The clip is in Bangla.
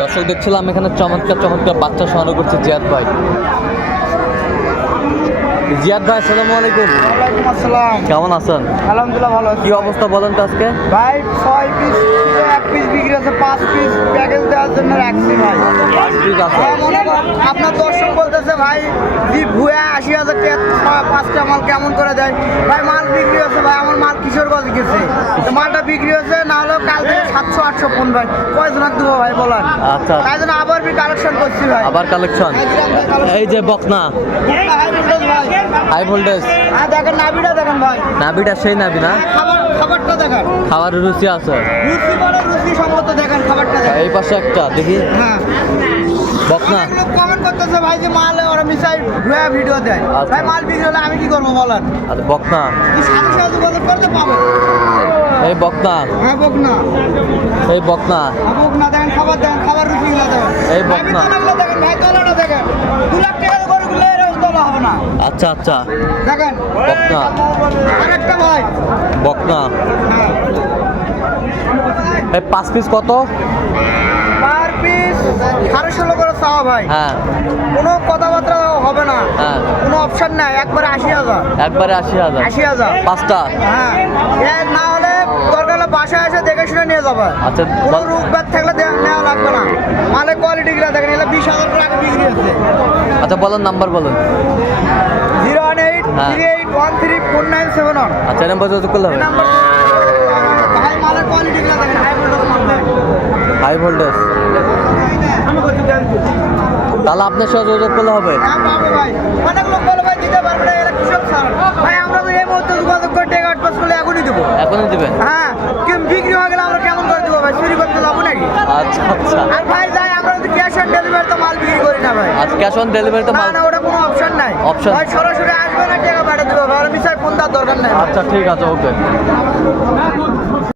দর্শক দেখছিলাম এখানে চমৎকার চমৎকার বাচ্চা সংগ্রহ করছে জিয়াদ ভাই। জিয়াদ ভাই, আসসালামু আলাইকুম। ওয়ালাইকুম আসসালাম। কেমন আছেন? আলহামদুলিল্লাহ ভালো আছি। কি অবস্থা বলেন তো আজকে? ভাই 6 পিস ছিল, 1 পিস বিক্রি আছে, 5 পিস প্যাকেজ দেওয়ার জন্য রাখছি ভাই। ঠিক আছে। হ্যাঁ, মনে করেন আপনার দর্শক বলতেছে ভাই জি ভুয়া 80,000 টাকা 5টা মাল কেমন করে দেয়। ভাই মাল বিক্রি হচ্ছে ভাই, আমার মাল কিশোরগঞ্জ গেছে, তো মালটা বিক্রি হচ্ছে, না হলেও কাল থেকে 700-800 ফোন ভাই কয়জনের দেবো ভাই বলেন। আচ্ছা, তাই জন্য আবার কালেকশন করছি ভাই। আবার কালেকশন। এই যে বকনা হাই ভোল্টেজ ভাই, হাই ভোল্টেজ। হ্যাঁ দেখেন নাভিটা দেখেন ভাই, নাভিটা সেই নাভি না? খাবারটা দেখেন, খাবারের রুচি আছে। রুচি মানে রুচি সম্মত দেখেন খাবারটা দেখেন। এই পাশে একটা দেখি হ্যাঁ, বকনা। অনেক লোক কমেন্ট করতেছে ভাই যে মাল ওরা মিসাই ভুয়া ভিডিও দেয়। আচ্ছা। ভাই মাল বিক্রি হলে আমি কি করবো বলেন? আচ্ছা, বকনা। কি সাথে সাথে যোগাযোগ করতে পাবো। এই বকনা, হ্যাঁ বক না, এই বকনা। বক না দেখেন, খাবার দেখেন, খাবার রুচিগুলো দেখেন। এই বকনা। ভাই তলাগুলো দেখেন, ভাই তলাটা দেখেন, 2 লাখ টাকার গরুগুলো এরকম তলা হবে না। আচ্ছা আচ্ছা, দেখেন বকনা। আরেকটা ভাই, বকনা। হ্যাঁ এই 5 পিস কত? পার পিস 16.5 করে চাওয়া ভাই। হ্যাঁ কোনো কথাবার্তা হবে না, হ্যাঁ, কোনো অপশন নাই, একবারে 80,000। একবারে 80,000। 80,000 5টা। হ্যাঁ, এর না হলে দরকার হলে বাসায় এসে দেখে শুনে নিয়ে যাবে। আচ্ছা, কোনো রোগ ব্যাধ থাকলে নেওয়া লাগবে না। মালের কোয়ালিটি গুলো দেখেন, এগুলো 20,000 টাকা বিক্রি হচ্ছে। আচ্ছা বলেন, নাম্বার বলেন। 01838134971। আচ্ছা, নাম্বার যোগাযোগ করলে হবে। ভাই মালের কোয়ালিটি গুলো দেখেন, হাই ভোল্টেজ মাল দেখেন। High voltage. তাহলে আপনার সাথে যোগাযোগ করলে হবে। হ্যাঁ পাবে ভাই, অনেক লোক বলে ভাই দিতে পারবে না, এরা কৃষক ছাড়। ভাই আমরা তো এই মুহূর্তে যোগাযোগ করে টাকা অ্যাডভান্স করলে এখনই দেবো। এখনই দিবেন? হ্যাঁ, কিন্তু বিক্রি হয়ে গেলে আমরা কেমন করে দেবো ভাই? চুরি করতে যাবো নাকি? আচ্ছা আচ্ছা। আর ভাই যাই আমরা যদি ক্যাশ অন ডেলিভারি তো মাল বিক্রি করি না ভাই। আচ্ছা, ক্যাশ অন ডেলিভারি তো না মাল। না, ওটা কোনো অপশন নাই। Option? ভাই সরাসরি আসবে না টাকা পাঠিয়ে দেবো, আর মিশাই ফোন দেওয়ার দরকার নাই। আচ্ছা ঠিক আছে, ওকে।